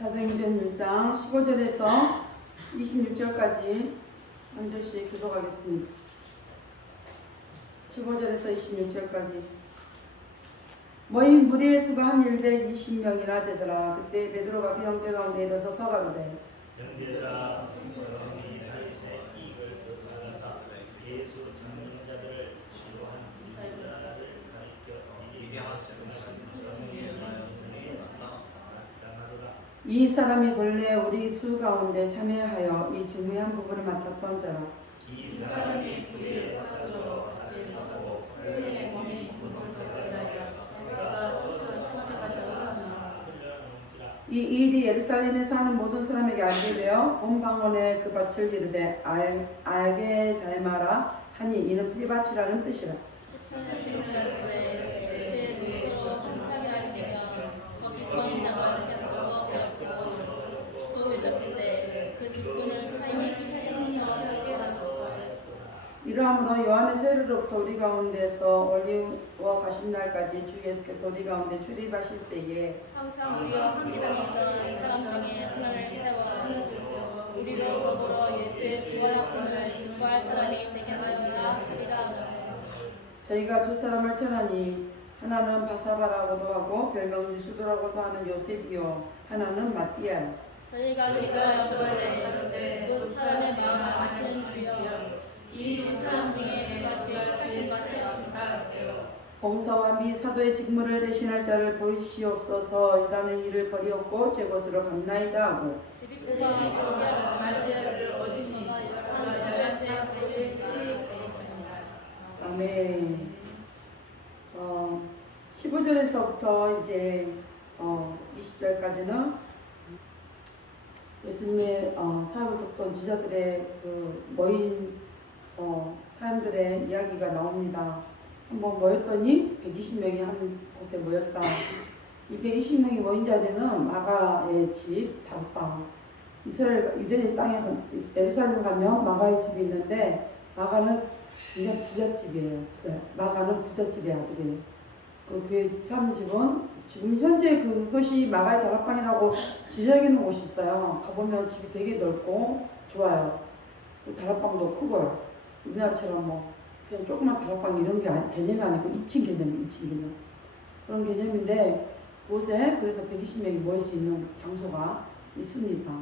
사도행전 1장 15절에서 26절까지 한 절씩 교독하겠습니다. 15절에서 26절까지. 모인 무리의 수가 한 120명이나 되더라. 그때 베드로가 그 형제 가운데 일어서서 가로되 형제들아, 성령이 다윗의 이익을 받아서 예수 찾는 자들을 치료한 이들을 가리켜 미대하시는 성령의 말씀이 나타나도다. 이 사람이 본래 우리 수 가운데 참여하여 이 직무의 한 부분을 맡았던 자라. 이 사람이 그의 사도로 같이 하고 그의 몸이 이 일이 예루살렘에 사는 모든 사람에게 알게 되어 온 방언에 그 밭을 이르되 알게 닮아라 하니 이는 피밭이라는 뜻이라. 이러함으로 요한의 세례로부터 우리 가운데서 올리워 가신 날까지 주 예수께서 우리 가운데 출입하실 때에 항상 우리와 함께 다니던 사람 중에 하나를 세워 우리로 더불어 예수의 부활하심을 증거할 사람이 되게 하여라. 저희가 두 사람을 전하니 하나는 바사바라고도 하고 별명 유수도라고도 하는 요셉이요 하나는 마띠아라. 저희가 기도하여 보되 그 사람의 마음을 아시는 주여 이 두 사람 중에 누가 죄를 사실 받으셨다. 봉사와 및 사도의 직무를 대신할 자를 보이시옵소서. 유다는 이를 버리었고 제 곳으로 갔나이다 하고 아멘. 15절에서부터 이제 20절까지는 예수님의 사역을 돕던 지자들의 그 모인 사람들의 이야기가 나옵니다. 한번 모였더니 120명이 한 곳에 모였다. 이 120명이 모인 자리는 마가의 집 다락방. 이스라엘 유대 땅에 예루살렘 가면 마가의 집이 있는데 마가는 그냥 부잣집이에요. 마가는 부잣집의 아들이에요. 그 교회 사는 집은 지금 현재 그것이 마가의 다락방이라고 지정해 놓은 곳이 있어요. 가보면 집이 되게 넓고 좋아요. 그 다락방도 크고요. 우리나라처럼 뭐 그냥 조그만 다락방 이런 게 개념이 아니고 2층 개념이 2층 개념. 그런 개념인데 그곳에 그래서 120명이 모일 수 있는 장소가 있습니다.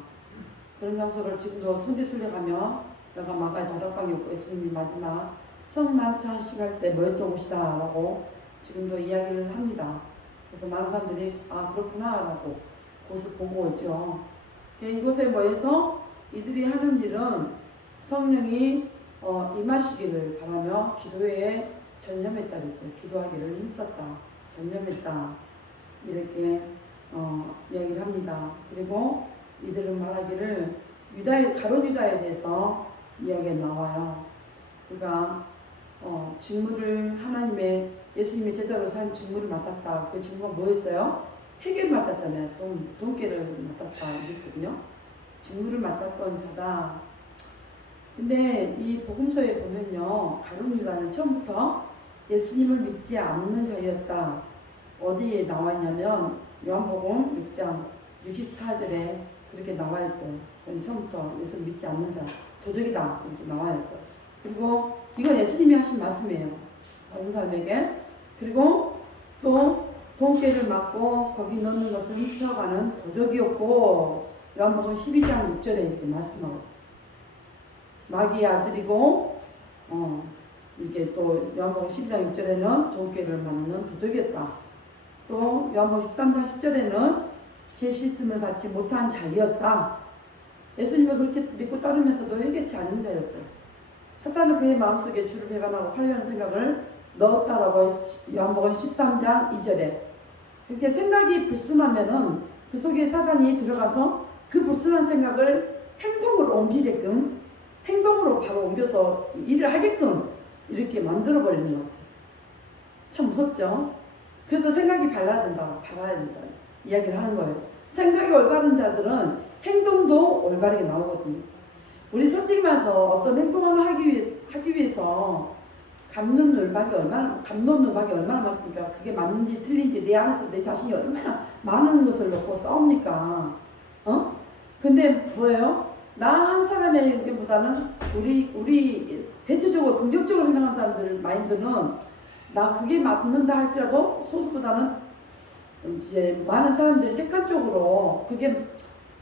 그런 장소를 지금도 성지순례 가면 내가 마가의 다락방이었고 예수님이 마지막 성만찬 시갈 때 모였던 곳이다 라고 지금도 이야기를 합니다. 그래서 많은 사람들이 아 그렇구나 라고 그곳을 보고 있죠. 이곳에 모여서 이들이 하는 일은 성령이 임하시기를 바라며 기도에 전념했다 그랬어요. 기도하기를 힘썼다. 전념했다. 이렇게 이야기를 합니다. 그리고 이들은 말하기를 가룟 유다에 대해서 이야기가 나와요. 그가 직무를 하나님의 예수님의 제자로 산 직무를 맡았다. 그 직무가 뭐였어요? 회개를 맡았잖아요. 돈깨를 맡았다. 이랬거든요. 직무를 맡았던 자다. 근데 이 복음서에 보면요. 가룟 유다는 처음부터 예수님을 믿지 않는 자였다. 어디에 나와 있냐면 요한복음 6장 64절에 그렇게 나와 있어요. 처음부터 예수를 믿지 않는 자, 도적이다 이렇게 나와 있어요. 그리고 이건 예수님이 하신 말씀이에요. 다른 사람에게. 그리고 또 돈깨를 맞고 거기 넣는 것을 훔쳐가는 도적이었고 요한복음 12장 6절에 이렇게 말씀하고 있어요. 마귀의 아들이고 이게 또 요한복음 12장 6절에는 돈깨를 맞는 도적이었다. 또 요한복음 13장 10절에는 제 씻음을 받지 못한 자이었다. 예수님을 그렇게 믿고 따르면서도 회개치 않는 자였어요. 사탄은 그의 마음속에 주를 배반하고 팔려는 생각을 넣었다라고 요한복음 13장 2절에 그렇게 생각이 불순하면은 그 속에 사탄이 들어가서 그 불순한 생각을 행동으로 옮기게끔 행동으로 바로 옮겨서 일을 하게끔 이렇게 만들어버리는 것 같아요. 참 무섭죠? 그래서 생각이 발라야 된다. 이야기를 하는 거예요. 생각이 올바른 자들은 행동도 올바르게 나오거든요. 우리 솔직히 말해서 어떤 행동을 하기 위해서 감론을박이 얼마나 많습니까? 그게 맞는지 틀린지 내 안에서 내 자신이 얼마나 많은 것을 놓고 싸웁니까? 근데 뭐예요? 나 한 사람에게보다는 우리 대체적으로 긍정적으로 생각하는 사람들 마인드는 나 그게 맞는다 할지라도 소수보다는 이제 많은 사람들이 택한 쪽으로 그게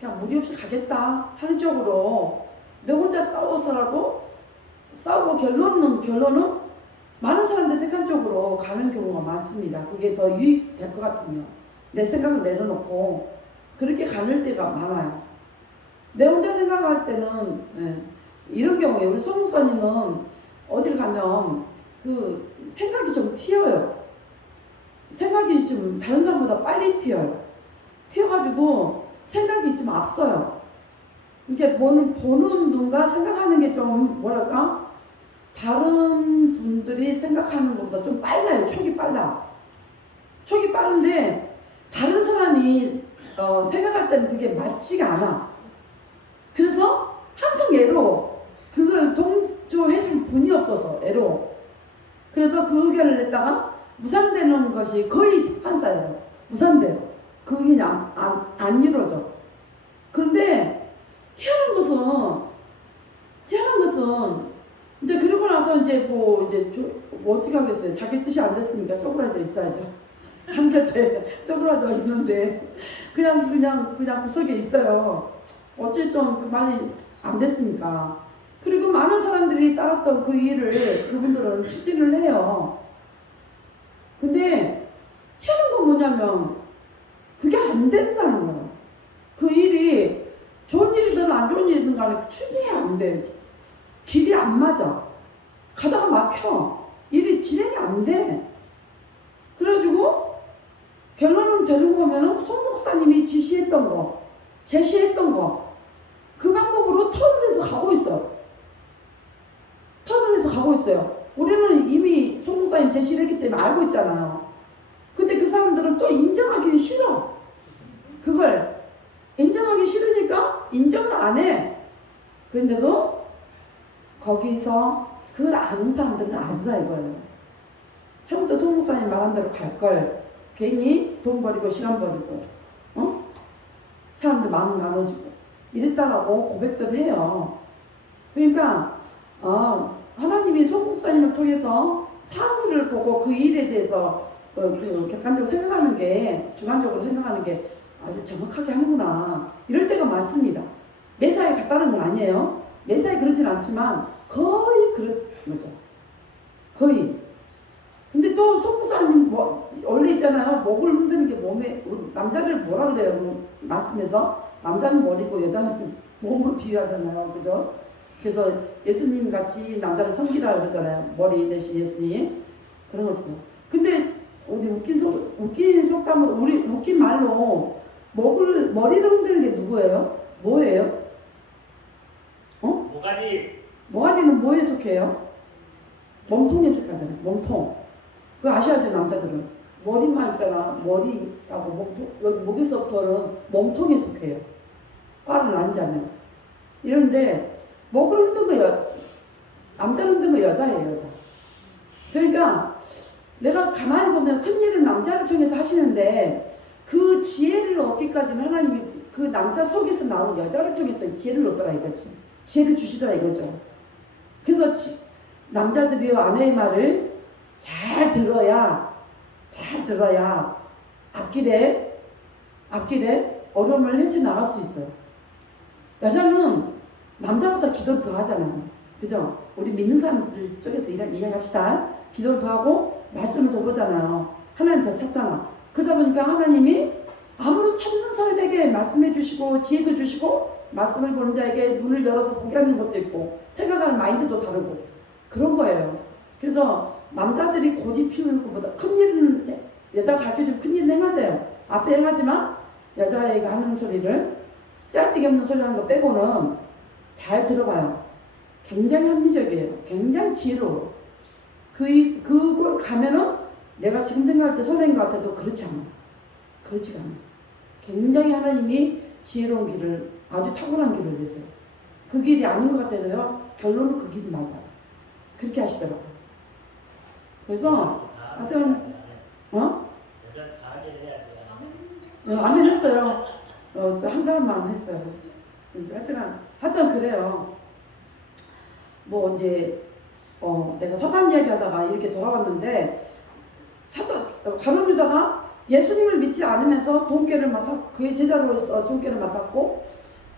그냥 무리 없이 가겠다 하는 쪽으로 내 혼자 싸워서라도 싸우고 결론은 많은 사람들이 택한 쪽으로 가는 경우가 많습니다. 그게 더 유익될 것 같으면 내 생각을 내려놓고 그렇게 가는 때가 많아요. 내 혼자 생각할 때는 이런 경우에 우리 송 목사님은 어딜 가면 그 생각이 좀 튀어요. 생각이 좀 다른 사람보다 빨리 튀어요. 튀어가지고 생각이 좀 앞서요. 이게 보는 눈과 생각하는 게 좀 뭐랄까 다른 분들이 생각하는 것보다 좀 빨라요. 촉이 빨라. 촉이 빠른데 다른 사람이 생각할 때는 그게 맞지가 않아. 그래서 항상 애로워. 그걸 동조해준 분이 없어서 애로워. 그래서 그 의견을 냈다가 무산되는 것이 거의 판사예요. 무산돼요. 그 의견이 안 이루어져. 그런데 희한한 것은 이제 그러고 나서 이제 뭐 어떻게 하겠어요? 자기 뜻이 안 됐으니까 쪼그라져 있어야죠. 한 곁에 쪼그라져 있는데 그냥 구석에 있어요. 어쨌든 그 말이 안 됐으니까. 그리고 많은 사람들이 따랐던 그 일을 그분들은 추진을 해요. 근데 희한한 건 뭐냐면 그게 안 된다는 거예요. 그 일이 좋은 일이든 안 좋은 일이든 간에 그 추진이 안 돼. 길이 안 맞아. 가다가 막혀. 일이 진행이 안 돼. 그래가지고 결론은 되는 거 보면은 송 목사님이 제시했던 거 그 방법으로 턴을 해서 가고 있어요. 우리는 이미 송 목사님 제시를 했기 때문에 알고 있잖아요. 근데 그 사람들은 또 인정하기 싫어. 그걸 인정하기 싫으니까 인정을 안 해. 그런데도 거기서 그걸 아는 사람들은 알더라 이거예요. 처음부터 송 목사님 말한 대로 갈 걸 괜히 돈 버리고 시간 버리고 사람들 마음 나눠주고 이랬다라고 고백들을 해요. 그러니까 하나님이 송 목사님을 통해서 사물을 보고 그 일에 대해서 객관적으로 생각하는 게 주관적으로 생각하는 게 아주 정확하게 하는구나 이럴 때가 많습니다. 매사에 같다는 건 아니에요. 매사에 그렇진 않지만 거의 그런 거죠. 거의. 근데 또 송 목사님 원래 있잖아요. 목을 흔드는 게 몸에 남자를 뭐라 그래요? 말씀에서 남자는 머리고 여자는 몸으로 비유하잖아요. 그죠? 그래서 예수님 같이 남자를 섬기라 그러잖아요. 머리 대신 예수님 그런 것처럼. 근데 우리 웃긴 속담은 우리 웃긴 말로 머리를 흔드는 게 누구예요? 뭐예요? 모가지는 뭐에 속해요? 몸통에 속하잖아요. 몸통. 그거 아셔야죠 남자들은. 머리만 있잖아. 머리하고 몸통, 여기 목에서부터는 몸통에 속해요. 꽈를 안 자면. 이런데 목을 흔든 거 남자를 흔든 거 여자예요. 여자. 그러니까 내가 가만히 보면 큰일은 남자를 통해서 하시는데 그 지혜를 얻기까지는 하나님이 그 남자 속에서 나온 여자를 통해서 지혜를 얻더라 이거죠. 지혜를 주시더라 이거죠. 그래서 남자들이 아내의 말을 잘 들어야 앞길에 어려움을 헤쳐나갈 수 있어요. 여자는 남자보다 기도를 더 하잖아요. 그죠? 우리 믿는 사람들 쪽에서 이야기합시다. 기도를 더 하고 말씀을 더 보잖아요. 하나님 더 찾잖아. 그러다 보니까 하나님이 아무리 찾는 사람에게 말씀해 주시고 지혜도 주시고 말씀을 보는 자에게 눈을 열어서 보게 하는 것도 있고 생각하는 마인드도 다르고 그런 거예요. 그래서 남자들이 고집 피우는 것보다 큰일은 여자가 가르쳐주면 큰일은 행하세요. 앞에 행하지만 여자애가 하는 소리를 쓸데기 없는 소리 하는 거 빼고는 잘 들어봐요. 굉장히 합리적이에요. 굉장히 지혜로워. 그걸 가면은 내가 지금 생각할 때 설레는 것 같아도 그렇지 않아. 그렇지가 않아. 굉장히 하나님이 지혜로운 길을 아주 탁월한 길을 내세요. 그 길이 아닌 것 같아도요. 결론은 그 길이 맞아. 그렇게 하시더라고요. 그래서 하여튼 여자 다 하게 해야지. 아멘 했어요. 한 사람만 했어요. 하여튼 그래요. 뭐 이제 내가 사단 이야기하다가 이렇게 돌아왔는데 가룟 유다가 예수님을 믿지 않으면서 돈깨를 그의 제자로서 돈깨를 맡았고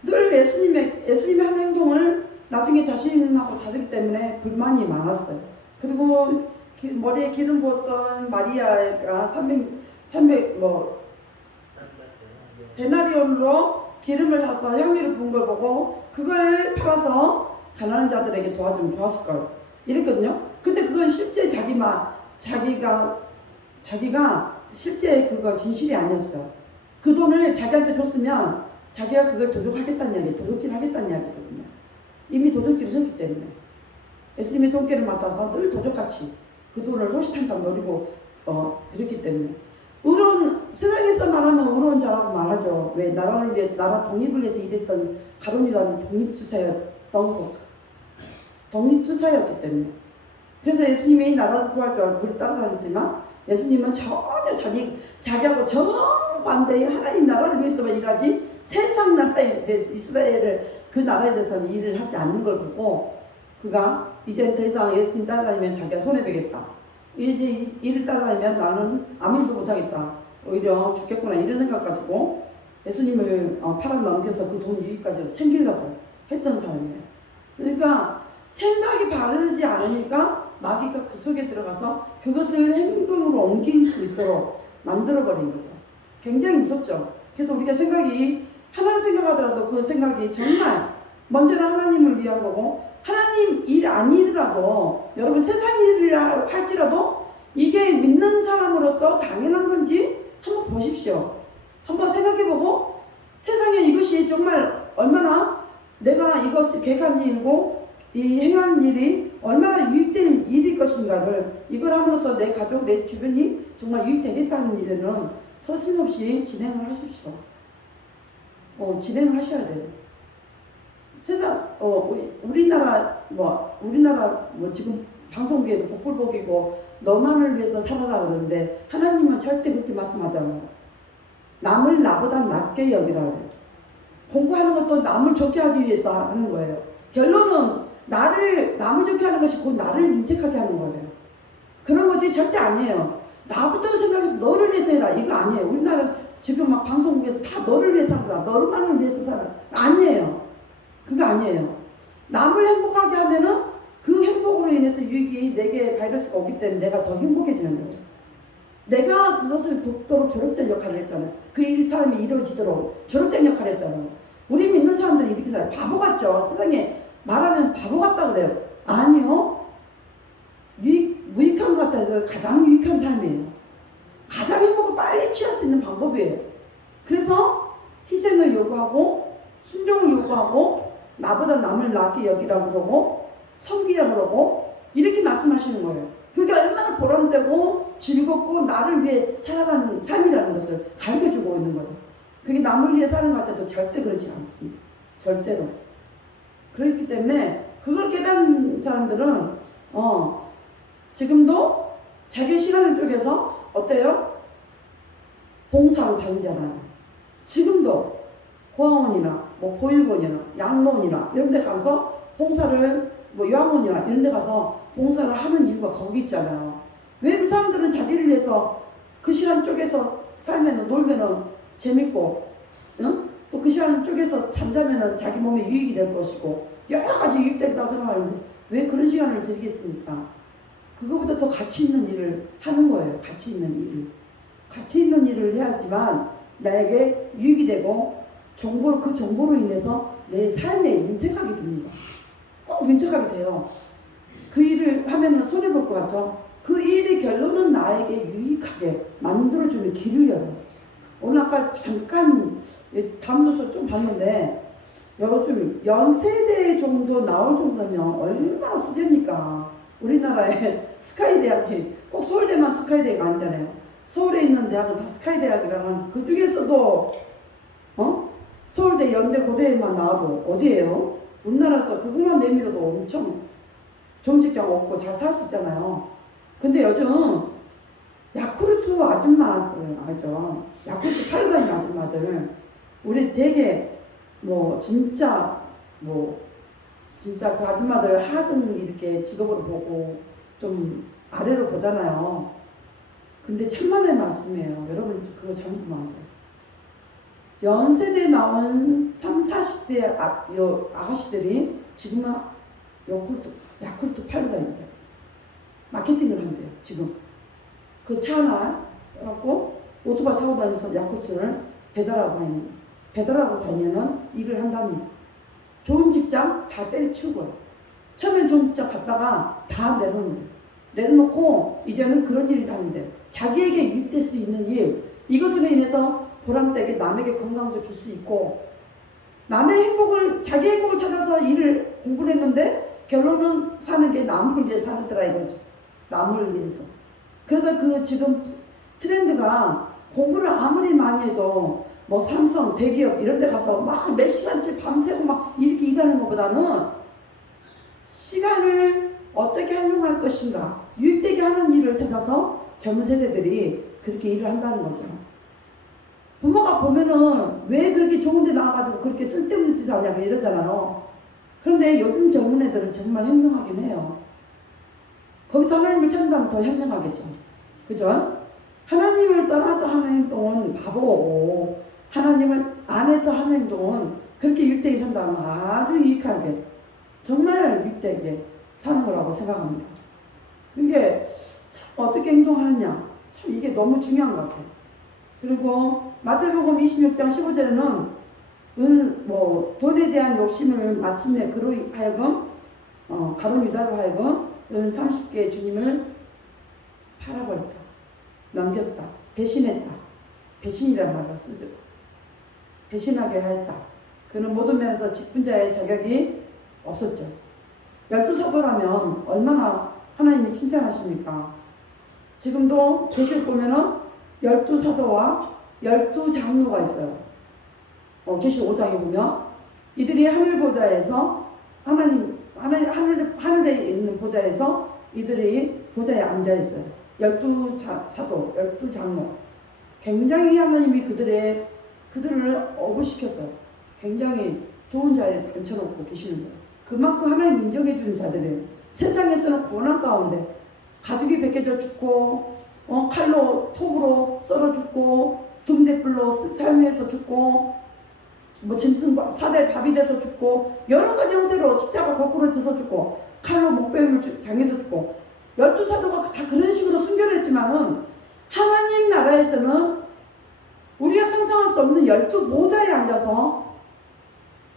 늘 예수님의 하는 행동을 나중에 자신하고 다르기 때문에 불만이 많았어요. 그리고 머리에 기름 부었던 마리아가 300 데나리온으로 기름을 사서 향유를 부은 걸 보고 그걸 팔아서 가난한 자들에게 도와주면 좋았을 걸 이랬거든요. 근데 그건 실제 자기가 실제 그거 진실이 아니었어요. 그 돈을 자기한테 줬으면 자기가 그걸 도둑하겠다는 이야기, 도둑질 하겠다는 이야기거든요. 이미 도둑질을 했기 때문에 예수님의 돈깨를 맡아서 늘 도둑같이 그 돈을 호시탐탐 노리고 그랬기 때문에 세상에서 말하면 의로운 자라고 말하죠. 왜 나라 독립을 위해서 일했던 가룟유다는 독립투사였기 때문에. 그래서 예수님이 나라를 구할 줄 알고 그를 따라다녔지만 예수님은 전혀 자기하고 정반대의 하나님 나라를 위해서만 일하지 세상 나라에 대해서 이스라엘을 그 나라에 대해서는 일을 하지 않는 걸 보고 그가 이제 더 이상 예수님 따라다니면 자기가 손해보겠다. 이제 이를 따라다니면 나는 아무 일도 못하겠다. 오히려 죽겠구나 이런 생각 가지고 예수님을 팔아넘겨서 그 돈 유익까지 챙기려고 했던 사람이에요. 그러니까 생각이 바르지 않으니까 마귀가 그 속에 들어가서 그것을 행동으로 옮길 수 있도록 만들어버린 거죠. 굉장히 무섭죠. 그래서 우리가 생각이 하나를 생각하더라도 그 생각이 정말 먼저는 하나님을 위한 거고 하나님 일 아니더라도 여러분 세상 일을 할지라도 이게 믿는 사람으로서 당연한 건지 한번 보십시오. 한번 생각해보고 세상에 이것이 정말 얼마나 내가 이것이 계획한 일이고 이 행한 일이 얼마나 유익된 일일 것인가를 이걸 함으로써 내 가족, 내 주변이 정말 유익되겠다는 일에는 서슴없이 진행을 하십시오. 진행을 하셔야 돼요. 세상 우리나라 지금 방송계에도 복불복이고 너만을 위해서 살아라 그러는데 하나님은 절대 그렇게 말씀하잖아요. 남을 나보다 낮게 여기라 그래요. 공부하는 것도 남을 좋게 하기 위해서 하는 거예요. 결론은 남을 좋게 하는 것이 곧 나를 인택하게 하는 거예요. 그런 거지 절대 아니에요. 나부터 생각해서 너를 위해서 해라 이거 아니에요. 우리나라 지금 막 방송국에서 다 너를 위해서 살아, 너만을 위해서 살아. 아니에요. 그거 아니에요. 남을 행복하게 하면은 그 행복으로 인해서 유익이 내게 바이러스가 오기 때문에 내가 더 행복해지는 거예요. 내가 그것을 돕도록 조력자 역할을 했잖아요. 그 사람이 이루어지도록 조력자 역할을 했잖아요. 우리 믿는 사람들이 이렇게 살아요. 바보 같죠? 세상에 말하면 바보 같다 그래요. 아니요. 무익한 것 같아요. 가장 유익한 삶이에요. 가장 행복을 빨리 취할 수 있는 방법이에요. 그래서 희생을 요구하고 순종을 요구하고 나보다 남을 낫게 여기라고 그러고 섬기라고 그러고 이렇게 말씀하시는 거예요. 그게 얼마나 보람되고 즐겁고 나를 위해 살아가는 삶이라는 것을 가르쳐주고 있는 거예요. 그게 남을 위해 사는 것 같아도 절대 그렇지 않습니다. 절대로. 그렇기 때문에 그걸 깨닫는 사람들은 지금도 자기 시간을 쪼개서 어때요? 봉사로 다니잖아요. 지금도 고아원이나 보육원이나 양로원이나 이런 데 가서 봉사를 요양원이나 이런 데 가서 봉사를 하는 이유가 거기 있잖아요. 왜 그 사람들은 자기를 위해서 그 시간 쪼개서 살면은 놀면은 재밌고 응? 또 그 시간 쪼개서 잠자면은 자기 몸에 유익이 될 것이고 여러 가지 유익된다고 생각하는데 왜 그런 시간을 들이겠습니까? 그거보다 더 가치 있는 일을 하는 거예요. 가치 있는 일을. 가치 있는 일을 해야지만 나에게 유익이 되고 그 정보로 인해서 내 삶에 윤택하게 됩니다. 꼭 윤택하게 돼요. 그 일을 하면 손해볼 것 같죠? 그 일의 결론은 나에게 유익하게 만들어주는 길을 열어요. 오늘 아까 잠깐 다음 뉴스 좀 봤는데 요즘 연세대 정도 나올 정도면 얼마나 수제입니까? 우리나라에 스카이 대학이 꼭 서울대만 스카이 대학 아니잖아요. 서울에 있는 대학은 다 스카이 대학이라는 그 중에서도 서울대, 연대, 고대에만 나와도 어디예요? 우리나라에서 그것만 내밀어도 엄청 좋은 직장 얻고 잘 살 수 있잖아요. 근데 요즘 야쿠르트 아줌마들 알죠? 야쿠르트 팔러 다니는 아줌마들 우리 되게 진짜 그 아줌마들 하등 이렇게 직업으로 보고 좀 아래로 보잖아요. 근데 천만의 말씀이에요. 여러분 그거 잘못 보면 안 돼요. 연세대에 나온 30, 40대 아가씨들이 지금은 야쿠르트 팔고 다닌대요. 마케팅을 한대요. 지금 그 차 하나 갖고 오토바이 타고 다니면서 야쿠르트를 배달하고 다니는 일을 한답니다. 좋은 직장 다 때려치우고요. 처음엔 좋은 직장 갔다가 다 내려놓고 이제는 그런 일을 하는데 자기에게 유익될 수 있는 일, 이것으로 인해서 보람되게 남에게 건강도 줄 수 있고 자기 행복을 찾아서 공부를 했는데 결론은 사는 게 남을 위해 살더라 이거죠. 남을 위해서. 그래서 그 지금 트렌드가 공부를 아무리 많이 해도 삼성, 대기업 이런 데 가서 막 몇 시간째 밤새고 막 이렇게 일하는 것보다는 시간을 어떻게 활용할 것인가, 유익되게 하는 일을 찾아서 젊은 세대들이 그렇게 일을 한다는 거죠. 부모가 보면은 왜 그렇게 좋은 데 나와가지고 그렇게 쓸데없는 짓을 하냐고 이러잖아요. 그런데 요즘 젊은 애들은 정말 현명하긴 해요. 거기서 하나님을 찾는다면 더 현명하겠죠. 그죠? 하나님을 떠나서 하는 행동은 바보고 하나님을 안에서 하는 행동은 그렇게 유익되게 산다면 아주 유익하게 정말 유익되게 사는 거라고 생각합니다. 그게 참 어떻게 행동하느냐 참 이게 너무 중요한 것 같아요. 그리고 마태복음 26장 15절에는 돈에 대한 욕심을 마침내 그로 하여금 가룟 유다로 하여금 30개 주님을 팔아버렸다. 넘겼다. 배신했다. 배신이란 말을 쓰죠. 배신하게 하였다. 그는 모든 면에서 직분자의 자격이 없었죠. 12사도라면 얼마나 하나님이 칭찬하십니까? 지금도 계시록 보면은 12사도와 12장로가 있어요. 계시록 5장에 보면 이들이 하늘 보좌에서 하늘에 있는 보좌에서 이들이 보좌에 앉아 있어요. 12사도, 12장로. 굉장히 하나님이 그들을 어부시켰어요. 굉장히 좋은 자리에 앉혀놓고 계시는 거예요. 그만큼 하나님 인정해 주는 자들이에요. 세상에서는 고난 가운데 가죽이 벗겨져 죽고 칼로 톱으로 썰어 죽고 등대불로 사용해서 죽고 짐승 사자의 밥이 돼서 죽고 여러 가지 형태로 십자가 거꾸로 쳐서 죽고 칼로 목베임을 당해서 죽고 12사도가 다 그런 식으로 순교를 했지만은 하나님 나라에서는 우리가 상상할 수 없는 12보좌에 앉아서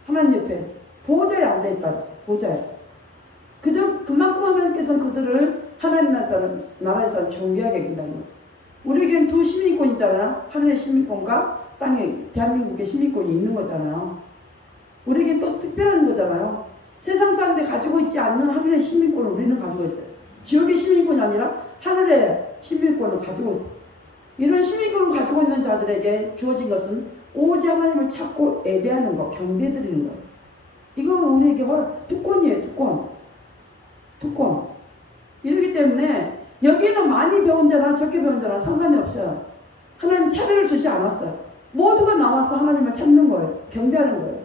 하나님 옆에 보좌에 앉아있다 그랬어요. 보좌에. 그만큼 하나님께서는 그들을 하나님 나라에서 존귀하게 여긴다는 거예요. 우리에겐 두 시민권 있잖아요. 하늘의 시민권과 땅에 대한민국의 시민권이 있는 거잖아요. 우리에겐 또 특별한 거잖아요. 세상 사람들이 가지고 있지 않는 하늘의 시민권을 우리는 가지고 있어요. 지옥의 시민권이 아니라 하늘의 시민권을 가지고 있어요. 이런 시민권을 가지고 있는 자들에게 주어진 것은 오직 하나님을 찾고 예배하는 것, 경배드리는 것. 이거 우리에게 특권이에요. 특권. 이러기 때문에 여기는 많이 배운 자나 적게 배운 자나 상관이 없어요. 하나님 차별을 두지 않았어요. 모두가 나와서 하나님을 찾는 거예요. 경배하는 거예요.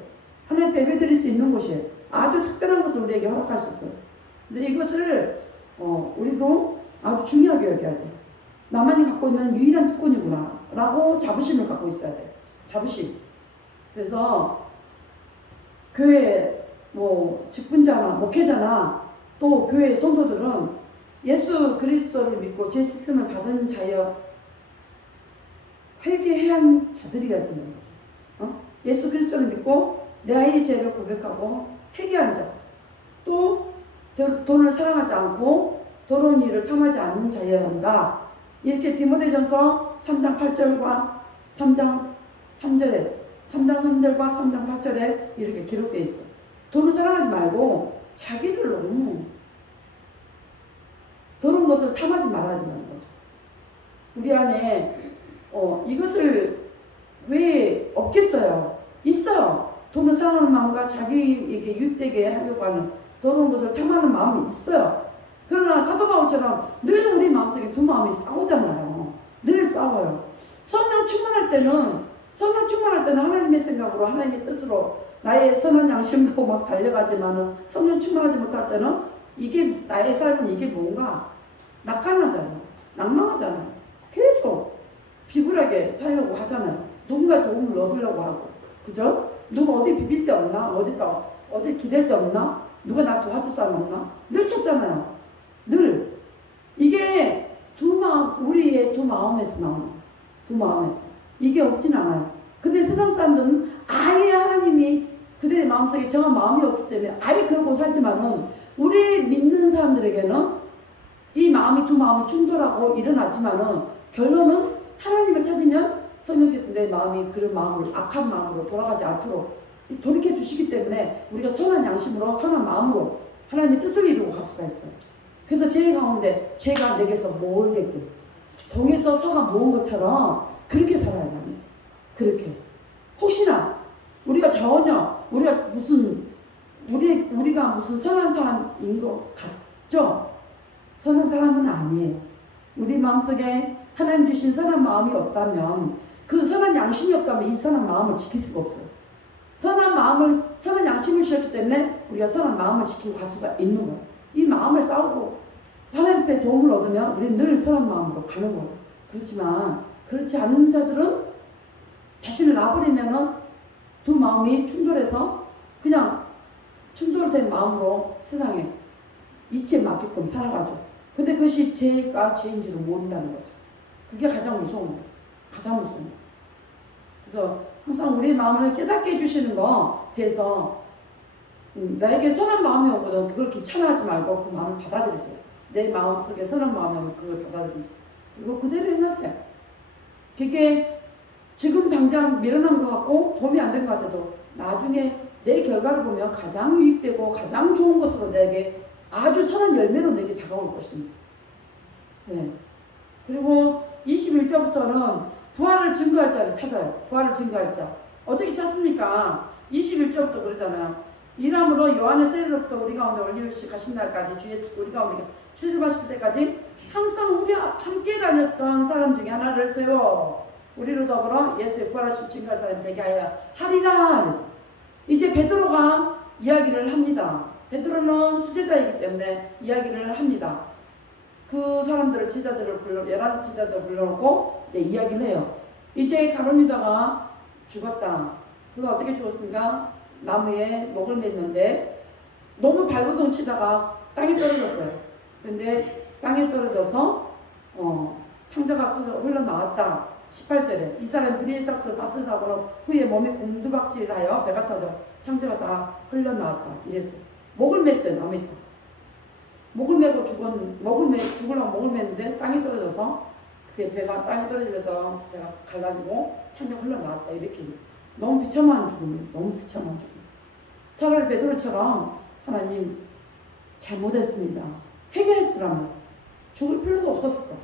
하나님 예배드릴 수 있는 곳이에요. 아주 특별한 것을 우리에게 허락하셨어요. 근데 이것을 우리도 아주 중요하게 여겨야 돼요. 나만이 갖고 있는 유일한 특권이구나 라고 자부심을 갖고 있어야 돼요. 자부심. 그래서 교회 직분자나 목회자나 또 교회 성도들은 예수 그리스도를 믿고 죄 씻음을 받은 자여 회개해야 한 자들이어야 된다는 거죠. 예수 그리스도를 믿고 내 아이의 죄를 고백하고 회개한 자, 또 돈을 사랑하지 않고 더러운 일을 탐하지 않는 자여야 한다. 이렇게 디모데전서 3장 8절과 3장 3절과 3장 8절에 이렇게 기록되어 있어요. 돈을 사랑하지 말고 자기를 너무 더러운 것을 탐하지 말아야 된다는 거죠. 우리 안에 이것을 왜 없겠어요? 있어요. 돈을 사랑하는 마음과 자기에게 유익되게 하려고 하는 더러운 것을 탐하는 마음이 있어요. 그러나 사도 바울처럼 늘 우리 마음속에 두 마음이 싸우잖아요. 늘 싸워요. 성령 충만할 때는 성령 충만할 때는 하나님의 생각으로 하나님의 뜻으로 나의 선한 양심으로 막 달려가지만은 성령 충만하지 못할 때는 이게 나의 삶은 이게 뭔가 낙관하잖아요. 낭망하잖아요. 계속 비굴하게 살려고 하잖아요. 누군가 도움을 얻으려고 하고, 그죠? 누가 어디 비빌 데 없나? 어디 기댈 데 없나? 누가 나 도와줄 사람 없나? 늘 찾잖아요. 늘. 이게 우리의 두 마음에서 나오는 거예요. 두 마음에서. 이게 없진 않아요. 근데 세상 사람들은 아예 하나님이 그들의 마음속에 정한 마음이 없기 때문에 아예 그러고 살지만은 우리 믿는 사람들에게는 이 마음이 두 마음이 충돌하고 일어나지만은 결론은 하나님을 찾으면 성령께서 내 마음이 그런 마음으로 악한 마음으로 돌아가지 않도록 돌이켜 주시기 때문에 우리가 선한 양심으로 선한 마음으로 하나님의 뜻을 이루고 갈 수가 있어요. 그래서 죄 가운데 죄가 내게서 모으게끔 동에서 서가 모은 것처럼 그렇게 살아야 합니다. 그렇게 혹시나 우리가 전혀 우리가 무슨 선한 사람인 것 같죠? 선한 사람은 아니에요. 우리 마음속에 하나님 주신 선한 마음이 없다면 그 선한 양심이 없다면 이 선한 마음을 지킬 수가 없어요. 선한 양심을 주셨기 때문에 우리가 선한 마음을 지키고 갈 수가 있는 거예요. 이 마음을 싸우고 하나님께 도움을 얻으면 우리는 늘 선한 마음으로 가는 거예요. 그렇지만 그렇지 않은 자들은 자신을 놔버리면은 두 마음이 충돌해서 그냥 충돌된 마음으로 세상에 이치에 맞게끔 살아가죠. 근데 그것이 죄가 죄인지도 모른다는 거죠. 그게 가장 무서운 거예요. 가장 무서운 거예요. 그래서 항상 우리의 마음을 깨닫게 해주시는 거 돼서 나에게 선한 마음이 오거든 그걸 귀찮아하지 말고 그 마음을 받아들이세요. 내 마음속에 선한 마음이 오면 그걸 받아들이세요. 그리고 그대로 행하세요. 그게 지금 당장 밀어난 것 같고 도움이 안 된 것 같아도 나중에 내 결과를 보면 가장 유익되고 가장 좋은 것으로 내게 아주 선한 열매로 내게 다가올 것입니다. 네. 그리고 21절부터는 부활을 증거할 자를 찾아요. 부활을 증거할 자. 어떻게 찾습니까? 21절부터 그러잖아요. 이러므로 요한의 세례로부터 우리 가운데 올리우시 가신 날까지 주 예수 우리 가운데 출입하실 때까지 항상 우리와 함께 다녔던 사람 중에 하나를 세워 우리로 더불어 예수의 부활하심 증거할 사람이 되게 하여 하리라. 그래서 이제 베드로가 이야기를 합니다. 베드로는 수제자이기 때문에 이야기를 합니다. 그 사람들을 제자들을 불러 11제자들을 불러놓고 이제 이야기를 해요. 이제 가룟 유다가 죽었다. 그가 어떻게 죽었습니까? 나무에 목을 맸는데 너무 발버둥 치다가 땅에 떨어졌어요. 근데 땅에 떨어져서 창자가 흘러나왔다. 18절에 이 사람이 불의의 삭스 바스 사고로 후에 몸에 곤두박질하여 배가 터져 창자가 다 흘러나왔다. 이랬어요. 목을 맸어요. 나무에 목을 메고 죽으려고 목을 맸는데 땅에 떨어져서 그게 배가 땅에 떨어지면서 배가 갈라지고 창자가 흘러나왔다. 이렇게 너무 비참한 죽음이에요. 너무 비참한 죽음. 차라리 베드로처럼 하나님 잘못했습니다. 회개했더라면 죽을 필요도 없었을 거예요.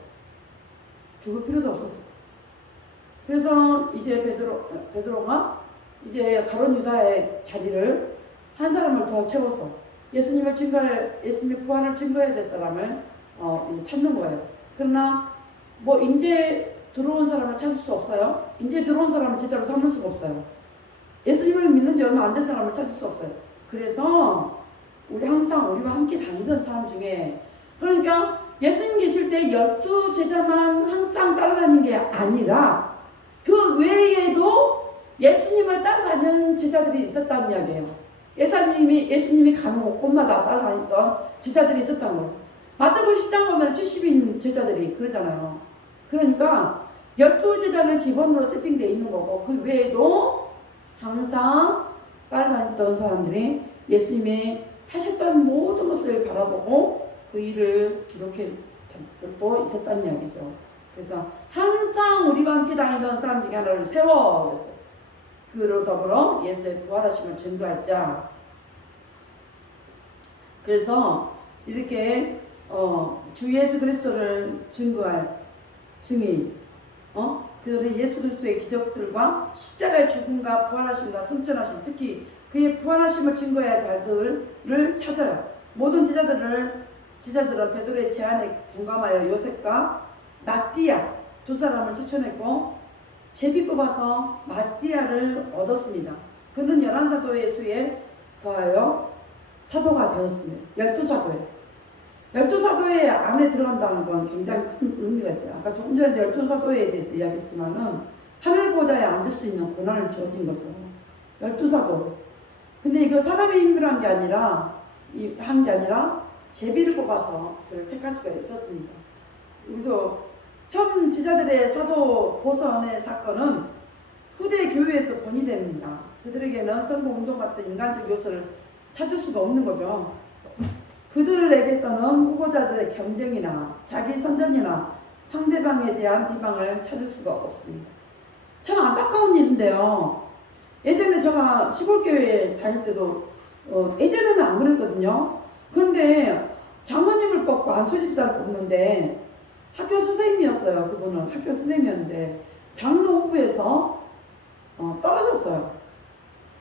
죽을 필요도 없었을 거예요. 그래서 이제 베드로가 이제 가룟 유다의 자리를 한 사람을 더 채워서 예수님의 부활을 증거해야 될 사람을 이제 찾는 거예요. 그러나 뭐 이제 들어온 사람을 찾을 수 없어요. 이제 들어온 사람을 제대로 삼을 수가 없어요. 예수님을 믿는 지 얼마 안 된 사람을 찾을 수 없어요. 그래서 항상 우리와 함께 다니던 사람 중에 그러니까 예수님 계실 때 12제자만 항상 따라다닌 게 아니라 그 외에도 예수님을 따라다니는 제자들이 있었다는 이야기예요. 예수님이 가는 곳곳마다 따라다녔던 제자들이 있었다는 거예요. 마태복음 10장 보면 70인 제자들이 그러잖아요. 그러니까 12제자는 기본으로 세팅되어 있는 거고 그 외에도 항상 따라다녔던 사람들이 예수님이 하셨던 모든 것을 바라보고 그 일을 기록해 또 있었다는 이야기죠. 그래서 항상 우리와 함께 다니던 사람 중에 하나를 세워 그랬어요. 그로 더불어 예수의 부활하심을 증거할 자. 그래서 이렇게 주 예수 그리스도를 증거할 증인, 그들은 예수 그리스도의 기적들과 십자가의 죽음과 부활하심과 승천하심, 특히 그의 부활하심을 증거해야 할 자들을 찾아요. 모든 제자들은 베드로의 제안에 동감하여 요셉과 마띠아 두 사람을 추천했고 제비 뽑아서 마띠아를 얻었습니다. 그는 11사도의 수에 더하여 사도가 되었습니다. 12사도에. 12사도에 안에 들어간다는 건 굉장히 큰 의미가 있어요. 아까 조금 전에 12사도에 대해서 이야기했지만은 하늘 보좌에 앉을 수 있는 권한을 주어진 거죠. 12사도. 근데 이거 사람의 힘으로 한 게 아니라 제비를 뽑아서 그를 택할 수가 있었습니다. 우리도 처음 제자들의 사도 보선의 사건은 후대 교회에서 권위됩니다. 그들에게는 선거운동 같은 인간적 요소를 찾을 수가 없는 거죠. 그들에게서는 후보자들의 경쟁이나 자기 선전이나 상대방에 대한 비방을 찾을 수가 없습니다. 참 안타까운 일인데요. 예전에 제가 시골교회 다닐 때도 예전에는 안 그랬거든요. 그런데 장로님을 뽑고 안수집사를 뽑는데 학교 선생님이었어요. 그분은 학교 선생님이었는데 장로 후보에서 떨어졌어요.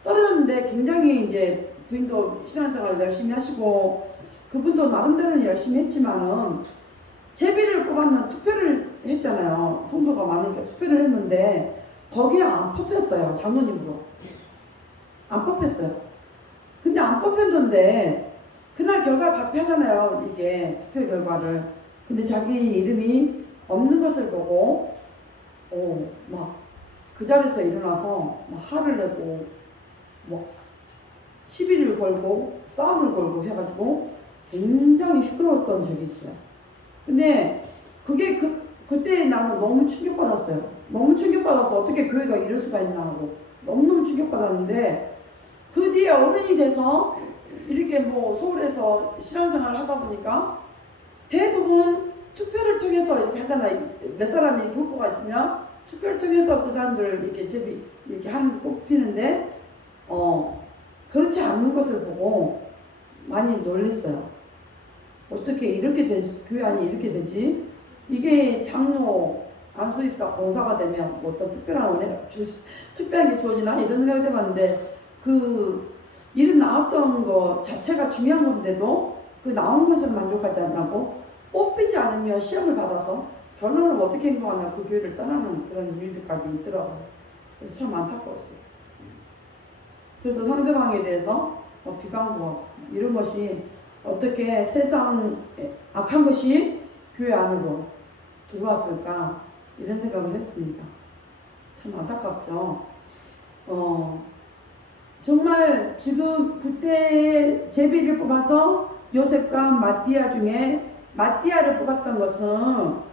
떨어졌는데 굉장히 이제 부인도 신앙생활 열심히 하시고 그분도 나름대로는 열심히 했지만은 제비를 뽑았는 투표를 했잖아요. 성도가 많으니까 투표를 했는데 거기에 안 뽑혔어요. 장로님으로 안 뽑혔어요. 근데 안 뽑혔는데 그날 결과 발표하잖아요. 이게 투표 결과를. 근데 자기 이름이 없는 것을 보고 막 그 자리에서 일어나서 막 화를 내고 막 시비를 걸고 싸움을 걸고 해가지고 굉장히 시끄러웠던 적이 있어요. 근데 그게 그때 나는 너무 충격받았어요. 너무 충격받아서 어떻게 교회가 이럴 수가 있나 하고 너무너무 충격받았는데 그 뒤에 어른이 돼서 이렇게 뭐 서울에서 신앙생활을 하다 보니까 대부분 투표를 통해서 이렇게 하잖아요. 몇 사람이 이렇게 후보가 있으면 투표를 통해서 그 사람들 이렇게 제비 이렇게 뽑히는데 그렇지 않는 것을 보고 많이 놀랐어요. 어떻게 이렇게 되지? 교회 안이 이렇게 되지? 이게 장로 안수입사 공사가 되면 뭐 어떤 특별한 은혜가 특별한 게 주어지나 이런 생각을 해봤는데 그 이름 나왔던 거 자체가 중요한 건데도 그 나온 것을 만족하지 않고 뽑히지 않으면 시험을 받아서 결론은 어떻게 행동하냐 그 교회를 떠나는 그런 일들까지 있더라고요. 그래서 참 안타까웠어요. 그래서 상대방에 대해서 비방도 하고 이런 것이 어떻게 세상 악한 것이 교회 안으로 들어왔을까 이런 생각을 했습니다. 참 안타깝죠. 정말 지금 그때 제비를 뽑아서 요셉과 마띠아 중에 마띠아를 뽑았던 것은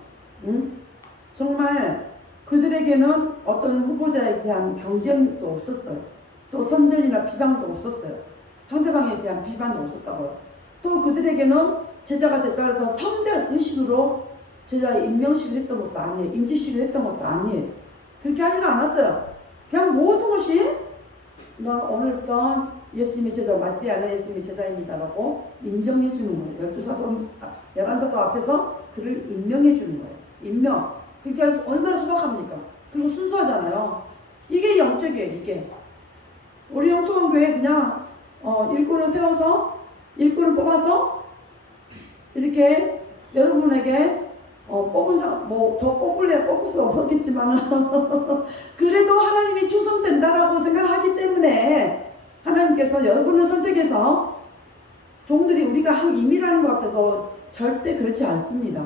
정말 그들에게는 어떤 후보자에 대한 경쟁도 없었어요. 또 선전이나 비방도 없었어요. 상대방에 대한 비방도 없었다고요. 또 그들에게는 제자가 됐다 해서 성대 의식으로 제자의 임명식을 했던 것도 아니에요. 임지식을 했던 것도 아니에요. 그렇게 하지는 않았어요. 그냥 모든 것이 너 오늘부터 예수님의 제자 마띠아는 예수님의 제자입니다라고 인정해 주는 거예요. 12사도, 11사도 앞에서 그를 임명해 주는 거예요. 임명. 그게 얼마나 소박합니까? 그리고 순수하잖아요. 이게 영적이에요. 이게. 우리 영통교회 그냥 일꾼을 세워서 일꾼을 뽑아서 이렇게 여러분에게 뽑은 사람 더 뽑을 수 없었겠지만 그래도 하나님이 충성된다라고 생각하기 때문에 하나님께서 여러분을 선택해서 종들이 우리가 임이라는 것 같아도 절대 그렇지 않습니다.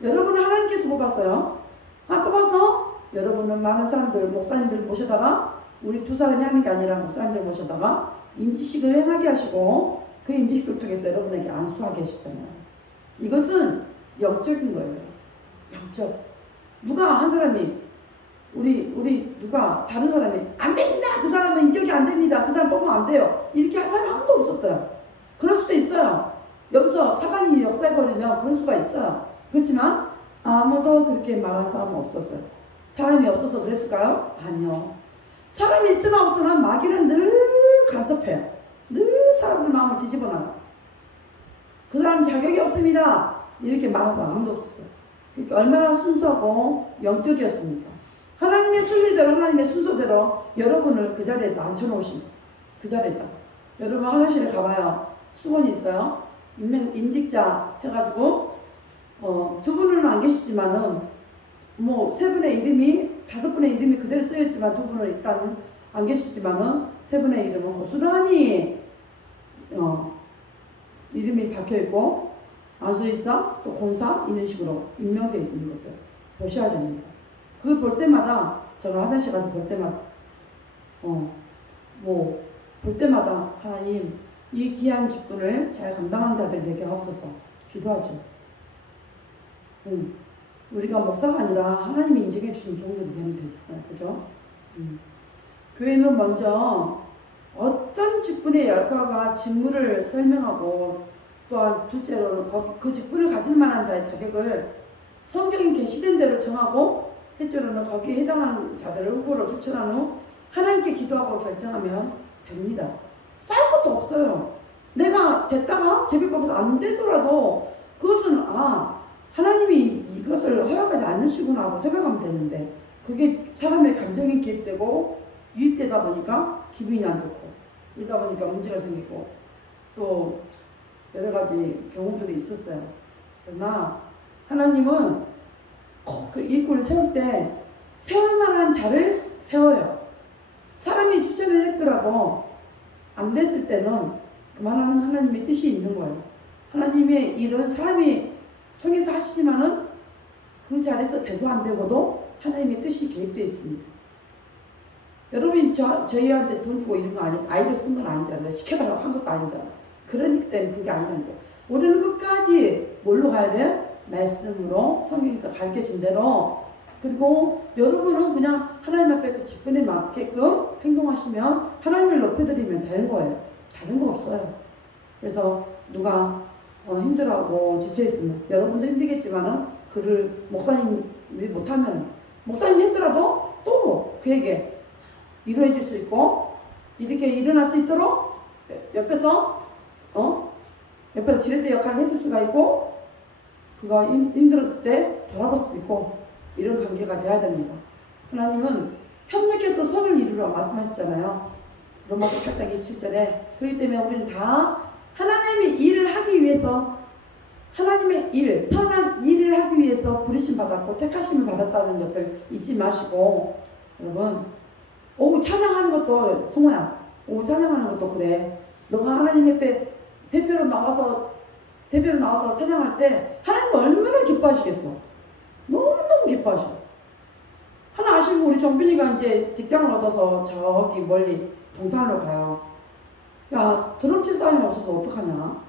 여러분을 하나님께서 뽑았어요. 뽑아서 여러분은 많은 사람들 목사님들 모셔다가 우리 두 사람이 하는 게 아니라 목사님들 모셔다가 임지식을 행하게 하시고 그 임지식을 통해서 여러분에게 안수하게 하시잖아요. 이것은 영적인 거예요. 영적. 누가 한 사람이 우리 누가 다른 사람이 안 됩니다. 그 사람은 인격이 안 됩니다. 그 사람 뽑으면 안 돼요. 이렇게 한 사람 아무도 없었어요. 그럴 수도 있어요. 여기서 사단이 역사해버리면 그럴 수가 있어요. 그렇지만 아무도 그렇게 말한 사람은 없었어요. 사람이 없어서 그랬을까요? 아니요. 사람이 있으나 없으나 마귀는 늘 간섭해요. 늘 사람들 마음을 뒤집어놔요. 그 사람 자격이 없습니다. 이렇게 말한 사람 아무도 없었어요. 그러니까 얼마나 순수하고 영적이었습니까? 하나님의 순리대로 하나님의 순서대로 여러분을 그 자리에 앉혀놓으신 그 자리에다. 여러분 화장실에 가봐요. 수건이 있어요. 임직자 해가지고 두 분은 안 계시지만은 뭐 세 분의 이름이, 5분의 이름이 그대로 쓰여있지만 2분은 일단 안 계시지만은 3분의 이름은 고스란히 이름이 박혀있고 안수입사 또 공사 이런 식으로 임명되어 있는 것을 보셔야 됩니다. 그걸 볼 때마다 저는 화장실 가서 볼 때마다 뭐 볼 때마다 하나님 이 귀한 직분을 잘 감당하는 자들이 되게 하옵소서 기도하죠. 우리가 목사가 아니라 하나님이 인정해 주신 정도로 되면 되잖아요. 그죠? 교회는 먼저 어떤 직분의 열과가 직무를 설명하고 또한 둘째로는 그 직분을 가질 만한 자의 자격을 성경이 계시된 대로 정하고 셋째로는 거기에 해당하는 자들을 후보로 추천한 후 하나님께 기도하고 결정하면 됩니다. 쌀 것도 없어요. 내가 됐다가 제비법에서 안 되더라도 그것은 하나님이 이것을 허락하지 않으시구나 하고 생각하면 되는데 그게 사람의 감정이 개입되고 유입되다 보니까 기분이 안 좋고 이러다 보니까 문제가 생기고 또 여러 가지 경우들이 있었어요. 그러나 하나님은 그 일꾼을 세울 때 세울 만한 자를 세워요. 사람이 추천을 했더라도 안 됐을 때는 그만한 하나님의 뜻이 있는 거예요. 하나님의 일은 사람이 통해서 하시지만은 그 자리에서 되고 안 되고도 하나님의 뜻이 개입되어 있습니다. 여러분이 저희한테 돈 주고 이런 거 아니, 아이를 쓴 건 아니잖아요. 시켜달라고 한 것도 아니잖아요. 그러기 때문에 그게 아니라는 거예요. 우리는 끝까지 뭘로 가야 돼? 말씀으로 성경에서 가르쳐준 대로. 그리고 여러분은 그냥 하나님 앞에 그 직분에 맞게끔 행동하시면 하나님을 높여드리면 되는 거예요. 다른 거 없어요. 그래서 누가 힘들어하고 지쳐있으면 여러분도 힘들겠지만은 그를 목사님이 못하면 목사님이 힘들어도 또 그에게 위로해 줄 수 있고 이렇게 일어날 수 있도록 옆에서 지렛대 역할을 해줄 수가 있고 그가 힘들을 때 돌아볼 수도 있고 이런 관계가 돼야 됩니다. 하나님은 협력해서 선을 이루라 말씀하셨잖아요. 로마서 8장 27절에. 그렇기 때문에 우리는 다 하나님의 일을 하기 위해서 하나님의 일, 선한 일을 하기 위해서 부르심 받았고 택하심을 받았다는 것을 잊지 마시고 여러분 오후 찬양하는 것도 성호야 오후 찬양하는 것도 그래. 너가 하나님 앞에 대표로 나와서 찬양할 때 하나님 얼마나 기뻐하시겠어. 너무너무 기뻐하셔. 하나 아시고 우리 정빈이가 이제 직장을 얻어서 저기 멀리 동탄으로 가요. 야 드럼 칠 사람이 없어서 어떡하냐.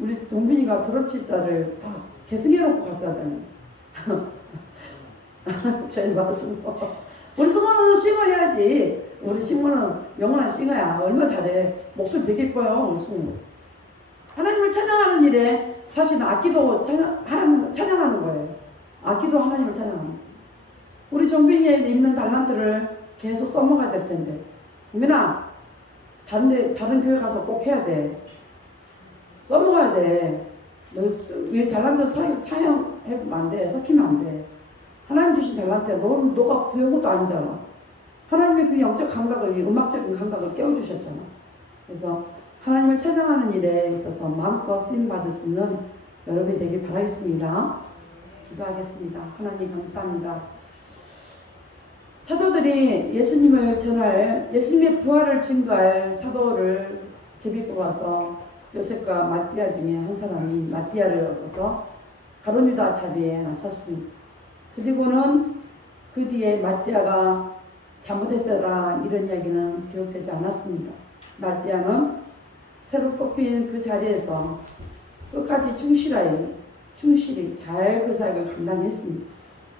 우리 정빈이가 드럼 칠 자를 다 계승해놓고 갔어야 되는. 저희 말씀. 우리 승호는 싱어해야지. 우리 싱어는 영원한 싱어야. 얼마나 잘해. 목소리 되게 예뻐요 우리 승호. 하나님을 찬양하는 일에 사실은 악기도 찬양하는 거예요. 악기도 하나님을 찬양하는 거예요. 우리 정빈이에 있는 달란트를 계속 써먹어야 될 텐데 우민아 다른 교회 가서 꼭 해야 돼. 써먹어야 돼. 왜 달란트 사용해보면 안 돼. 섞이면 안 돼. 하나님 주신 달란트야. 너가 구해온 것도 아니잖아. 하나님의 그 영적 감각을, 음악적인 감각을 깨워주셨잖아. 그래서 하나님을 찬양하는 일에 있어서 마음껏 쓰임받을 수 있는 여러분이 되길 바라겠습니다. 기도하겠습니다. 하나님 감사합니다. 사도들이 예수님을 전할, 예수님의 부활을 증거할 사도를 제비 뽑아서 요셉과 마띠아 중에 한 사람이 마띠아를 얻어서 가룟유다 자리에 앉혔습니다. 그리고는 그 뒤에 마띠아가 잘못했더라 이런 이야기는 기록되지 않았습니다. 마띠아는 새로 뽑힌 그 자리에서 끝까지 충실히 잘 그 사역을 감당했습니다.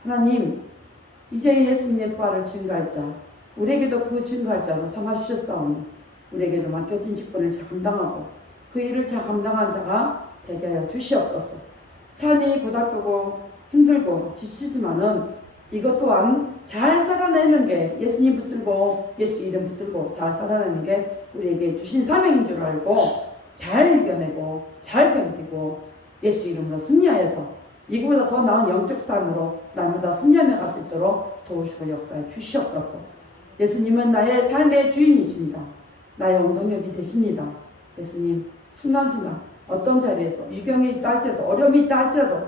하나님 이제 예수님의 부활을 증거할 자 우리에게도 그 증거할 자로 삼아주셨사오니 우리에게도 맡겨진 직분을 잘 감당하고 그 일을 잘 감당한 자가 되게 하여 주시옵소서. 삶이 고달프고 힘들고 지치지만은 이것 또한 잘 살아내는 게 예수님 붙들고 예수 이름 붙들고 잘 살아내는 게 우리에게 주신 사명인 줄 알고 잘 이겨내고 잘 견디고 예수 이름으로 승리하여서 이거보다 더 나은 영적 삶으로 날마다 승리하며 갈 수 있도록 도우시고 역사해 주시옵소서. 예수님은 나의 삶의 주인이십니다. 나의 원동력이 되십니다. 예수님 순간순간 어떤 자리에서 유경이 있다 할지라도 어려움이 있다 할지라도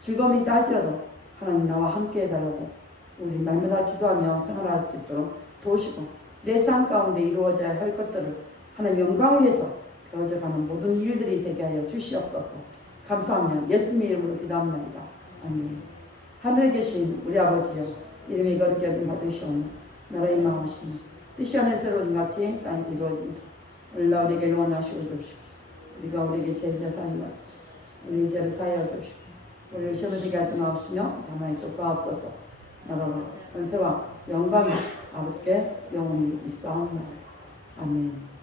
즐거움이 있다 할지라도 하나님 나와 함께 해달라고 우리 날마다 기도하며 생활할 수 있도록 도우시고 내 삶 가운데 이루어져야 할 것들을 하나님 영광을 위해서 되어져가는 모든 일들이 되게 하여 주시옵소서. 감사하며 예수님의 이름으로 기도합니다. 아멘. 하늘에 계신 우리 아버지여 이름이 거룩히 여김 받으시오니 나라의 마음이시니 뜻이 하늘에서 이루어진 같이 땅에서 이루어집니다. 오늘 우리에게 원하시오 주시고 우리가 우리에게 죄를 사하는 같이 우리 죄를 사하여 주시고 우리를 시험에 들게 하지 마시며 다만에서 구하옵소서. 나라와 권세와 영광이 아버지께 영원히 있사옵나이다. 아멘.